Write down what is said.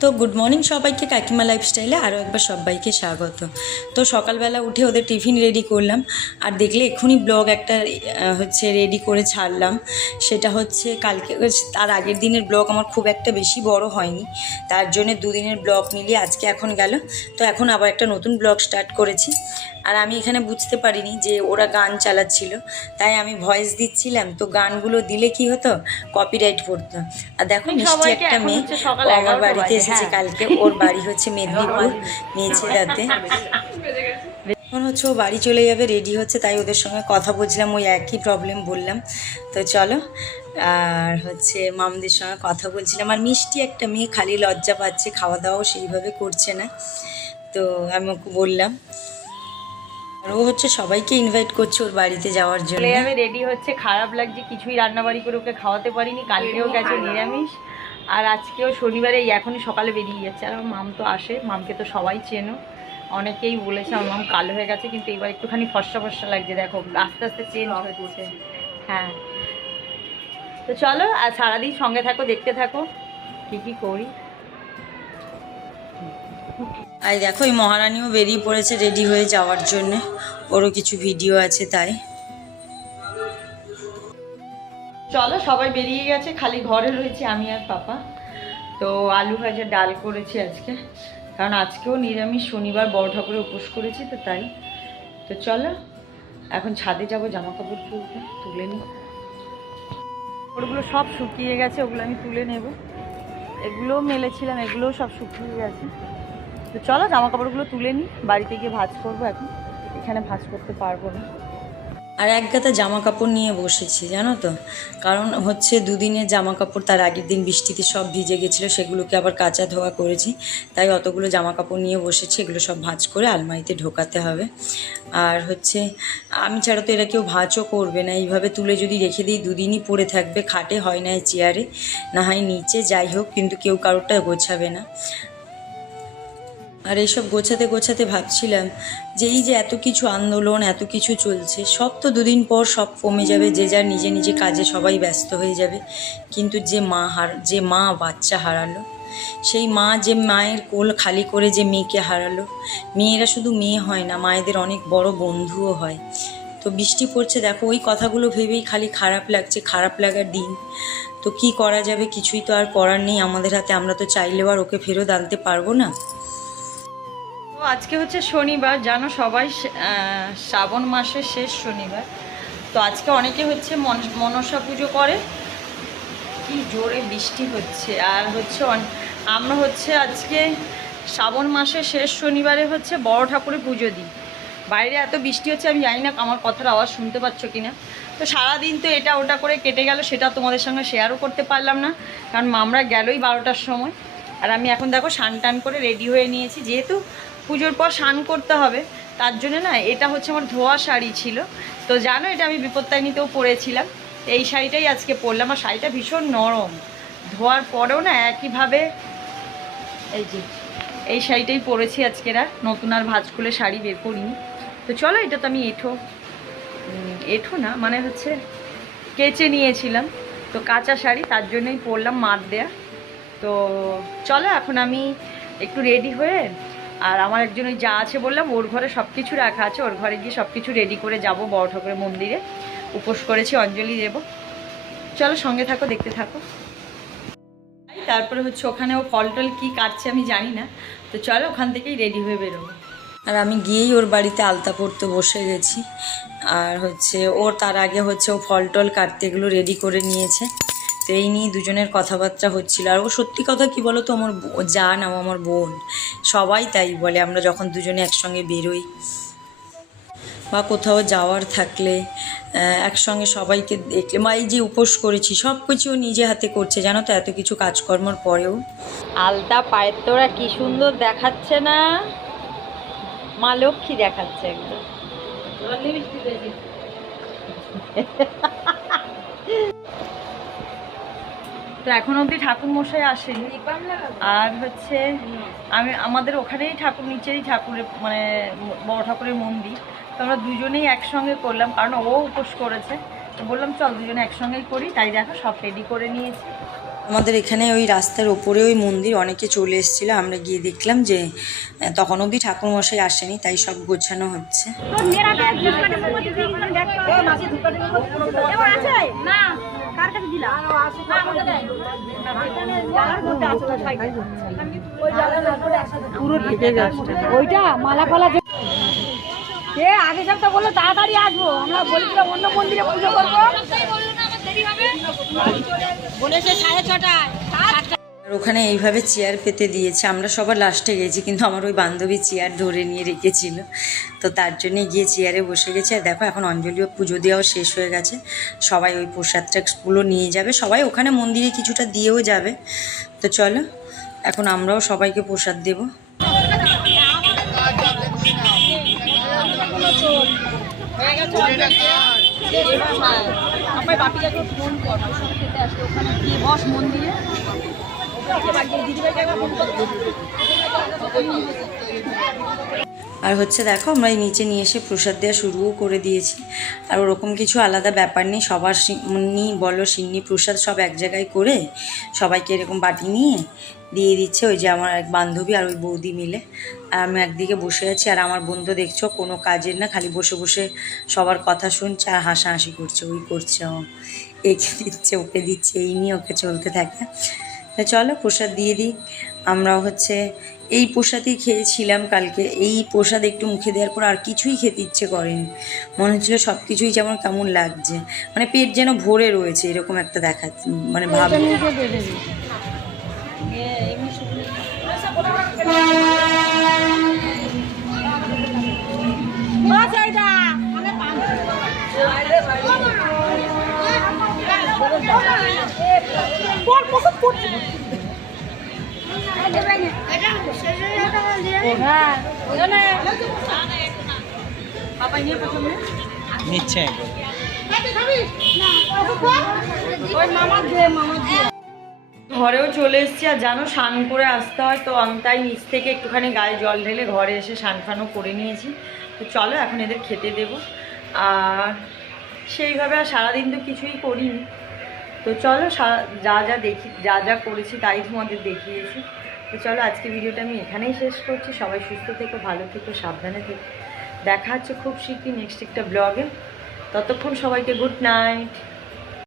তো good morning সবাইকে, কাকিমা লাইফস্টাইলে আরও একবার সবাইকে স্বাগত। তো সকালবেলা উঠে ওদের টিফিন রেডি করলাম, আর দেখলে এক্ষুনি ব্লগ একটা রেডি করে ছাড়লাম। সেটা হচ্ছে কালকে, তার আগের দিনের ব্লগ আমার খুব একটা বেশি বড় হয়নি, তার জন্য দুদিনের ব্লগ মিলিয়ে আজকে এখন গেল। তো এখন আবার একটা নতুন ব্লগ স্টার্ট করেছি। আর আমি এখানে বুঝতে পারিনি যে ওরা গান চালাচ্ছিল, তাই আমি ভয়েস দিচ্ছিলাম। তো গানগুলো দিলে কি হতো, কপিরাইট পড়তো। আর দেখো মিষ্টি একটা মেয়ে আমার বাড়িতে এসেছে কালকে। ওর বাড়ি হচ্ছে মেদিনীপুর, মেছেদাতে। এখন হচ্ছে ও বাড়ি চলে যাবে, রেডি হচ্ছে, তাই ওদের সঙ্গে কথা বলছিলাম, ওই একই প্রবলেম বললাম। তো চলো, আর মামদের সঙ্গে কথা বলছিলাম। আর মিষ্টি একটা মেয়ে, খালি লজ্জা পাচ্ছে, খাওয়া দাওয়াও সেইভাবে করছে না। তো আমি ওকে বললাম, আর ও সবাইকে ইনভাইট করছে ওর বাড়িতে যাওয়ার জন্য। আমি রেডি হচ্ছে, খারাপ লাগছে, কিছুই রান্নাবাড়ি করে ওকে খাওয়াতে পারিনি। কালকেও গেছে নিরামিষ, আর আজকেও শনিবারে এখনই সকালে বেরিয়ে যাচ্ছে। আর আমার মাম তো আসে, মামকে তো সবাই চেনো, অনেকেই বলেছে আমার মাম কালো হয়ে গেছে, কিন্তু এবার একটুখানি ফর্সা ফর্সা লাগছে। দেখো আস্তে আস্তে চেঞ্জ হচ্ছে। হ্যাঁ, তো চলো, আর সারাদিন সঙ্গে থাকো, দেখতে থাকো কি করি। আর দেখো এই মহারানীও বেরিয়ে পড়েছে রেডি হয়ে যাওয়ার জন্য, ওরও কিছু ভিডিও আছে তাই। চলো, সবাই বেরিয়ে গেছে, খালি ঘরে রয়েছে আমি আর পাপা। তো আলু ভাজা ডাল করেছি আজকে, কারণ আজকেও নিরামিষ, শনিবার বড় ঠাকুরের উপোস করেছি, তো তাই। তো চলো এখন ছাদে যাবো, জামা কাপড় তুলে নিই। ওগুলো সব শুকিয়ে গেছে, ওগুলো আমি তুলে নেব। এগুলোও মেলেছিলাম, এগুলোও সব শুকিয়ে গেছে। তো চলো জামা কাপড়গুলো তুলে নিই, বাড়িতে গিয়ে ভাঁজ করবো। এখন এখানে ভাঁজ করতে পারবো না। আর এক গাদা জামা কাপড় নিয়ে বসেছি জানো তো, কারণ দুদিনের জামা কাপড়, তার আগের দিন বৃষ্টিতে সব ভিজে গেছিলো, সেগুলোকে আবার কাচা ধোয়া করেছি, তাই অতগুলো জামা কাপড় নিয়ে বসেছি। এগুলো সব ভাঁজ করে আলমারিতে ঢোকাতে হবে। আর আমি ছাড়া তো এরা কেউ ভাঁজও করবে না, এইভাবে তুলে যদি রেখে দিই দুদিনই পরে থাকবে, খাটে হয় না চেয়ারে, না হয় নিচে, যাই হোক, কিন্তু কেউ কারোরটা গোছাবে না। আর এইসব গোছাতে গোছাতে ভাবছিলাম যে এই যে এত কিছু আন্দোলন, এত কিছু চলছে, সব তো দুদিন পর সব কমে যাবে, যে যার নিজে নিজে কাজে সবাই ব্যস্ত হয়ে যাবে। কিন্তু যে মা বাচ্চা হারালো, সেই মা, যে মায়ের কোল খালি করে যে মেয়েকে হারালো, মেয়েরা শুধু মেয়ে হয় না, মায়েদের অনেক বড় বন্ধুও হয়। তো বৃষ্টি পড়ছে দেখো, ওই কথাগুলো ভেবেই খালি খারাপ লাগছে, খারাপ লাগার দিন। তো কি করা যাবে, কিছুই তো আর করার নেই আমাদের হাতে, আমরা তো চাইলেও আর ওকে ফেরত আনতে পারবো না। তো আজকে শনিবার, জানো সবাই, শ্রাবণ মাসের শেষ শনিবার। তো আজকে অনেকে মনসা পুজো করে। কি জোরে বৃষ্টি হচ্ছে, আর আমরা আজকে শ্রাবণ মাসের শেষ শনিবারে বড় ঠাকুরের পুজো দিই। বাইরে এত বৃষ্টি হচ্ছে, আমি জানি না আমার কথার আওয়াজ শুনতে পাচ্ছ কিনা। তো সারাদিন তো এটা ওটা করে কেটে গেল, সেটা তোমাদের সঙ্গে শেয়ারও করতে পারলাম না, কারণ আমরা গেলই 12টার সময়। আর আমি এখন দেখো স্নান টান করে রেডি হয়ে নিয়েছি, যেহেতু পুজোর পর স্নান করতে হবে, তার জন্য না, এটা আমার ধোয়া শাড়ি ছিল। তো জানো, এটা আমি বিপত্তারিণীতেও পরেছিলাম, এই শাড়িটাই আজকে পরলাম। আর শাড়িটা ভীষণ নরম, ধোয়ার পরেও না একইভাবে, এই শাড়িটাই পরেছি আজকের। আর নতুন আর ভাঁজ খুলে শাড়ি বের করিনি। তো চলো, এটা তো আমি এঁঠো না, মানে কেচে নিয়েছিলাম, তো কাঁচা শাড়ি, তার জন্যই পরলাম মার দেয়া। তো চলো এখন আমি একটু রেডি হয়ে, আর আমার একজন ওই যা আছে বললাম, ওর ঘরে সব কিছু রাখা আছে, ওর ঘরে গিয়ে সব কিছু রেডি করে যাব, বড় ঠাকুরের মন্দিরে উপোস করেছি, অঞ্জলি দেব। চলো সঙ্গে থাকো, দেখতে থাকো। তারপরে ওখানে ও ফল টল কী কাটছে আমি জানি না, তো চলো ওখান থেকেই রেডি হয়ে বেরোবো। আর আমি গিয়েই ওর বাড়িতে আলতা পরতে বসে গেছি। আর ওর তার আগে ও ফল টল কাটতে এগুলো রেডি করে নিয়েছে। তো এই নিয়ে দুজনের কথাবার্তা হচ্ছিল। আর ও সত্যি কথা কি বলো তো, আমার জান, আমার বোন, সবাই তাই বলে, আমরা যখন দুজনে একসঙ্গে বেরোই বা কোথাও যাওয়ার থাকলে, একসঙ্গে সবাইকে দেখলে, মা এই যে উপোস করেছি, সব কিছু নিজে হাতে করছে জানো তো, এত কিছু কাজকর্মর পরেও। আলতা পায়ের তোরা কি সুন্দর দেখাচ্ছে না, মা লক্ষ্মী দেখাচ্ছে একদম। তো এখন অবধি ঠাকুর মশাই আসেনি। আর আমাদের ওখানেই ঠাকুর, নিচেরই ঠাকুরের, মানে বড় ঠাকুরের মন্দির। তো আমরা দুজনেই একসঙ্গে করলাম, কারণ ও উপোস করেছে। তো বললাম চল দুজনে একসঙ্গেই করি, তাই দেখো সব রেডি করে নিয়েছি। আমাদের এখানে ওই রাস্তার ওপরে ওই মন্দির, অনেকে চলে এসেছিলো, আমরা গিয়ে দেখলাম যে তখন অবধি ঠাকুরমশাই আসেনি, তাই সব গোছানো হচ্ছে। ওইটা মালা ফালা আগে সপ্তাহ বললো তাড়াতাড়ি আসবো, আমরা বলেছিলাম অন্য মন্দিরে পুজো করবো, বলেছে 6:30টায়। আর ওখানে এইভাবে চেয়ার পেতে দিয়েছে, আমরা সবার লাস্টে গেছি, কিন্তু আমার ওই বান্ধবী চেয়ার ধরে নিয়ে রেখেছিল, তো তার জন্যে গিয়ে চেয়ারে বসে গেছে। আর দেখো এখন অঞ্জলিও পুজো দেওয়াও শেষ হয়ে গেছে, সবাই ওই প্রসাদটাগুলো নিয়ে যাবে, সবাই ওখানে মন্দিরে কিছুটা দিয়েও যাবে। তো চলো এখন আমরাও সবাইকে প্রসাদ দেবো। আর হচ্ছে দেখো আমরা এই নিচে নিয়ে এসে প্রসাদ দেওয়া শুরুও করে দিয়েছি। আর ওরকম কিছু আলাদা ব্যাপার নেই, সবার সিন্নি বলো সিন্নি প্রসাদ সব এক জায়গায় করে সবাইকে এরকম বাটি নিয়ে দিয়ে দিচ্ছে। ওই যে আমার এক বান্ধবী আর ওই বৌদি মিলে, আর আমি একদিকে বসে আছি, আর আমার বন্ধু দেখছো কোনো কাজের না, খালি বসে বসে সবার কথা শুনছে আর হাসাহাসি করছে, ওই করছে, ও একে দিচ্ছে ওকে দিচ্ছে, এই নিয়ে ওকে চলতে থাকে। তো চলো প্রসাদ দিয়ে দিই। আমরাও হচ্ছে এই প্রসাদই খেয়েছিলাম কালকে, এই প্রসাদ একটু মুখে দেওয়ার পর আর কিছুই খেতে ইচ্ছে করেনি, মনে হচ্ছিল সব কিছুই যেমন কেমন লাগছে, মানে পেট যেন ভরে রয়েছে এরকম একটা দেখাচ্ছে, মানে ভাব। নিচ্ছে ঘরেও চলে এসেছি, আর জানো স্নান করে আসতে হয়, তো আমি তাই নিচ থেকে একটুখানি গায়ে জল ঢেলে ঘরে এসে স্নান ফানও করে নিয়েছি। তো চলো এখন এদের খেতে দেবো। আর সেইভাবে আর সারাদিন তো কিছুই করিনি, তো চলো যা যা দেখি যা যা করেছি তাই তোমাদের দেখিয়েছি। তো চলো আজকে ভিডিওটা আমি এখানেই শেষ করছি। সবাই সুস্থ থেকো, ভালো থেকো, সাবধানে থেকো। দেখা হচ্ছে খুব শীঘ্রই নেক্সট একটা ব্লগে। ততক্ষণ সবাইকে গুড নাইট।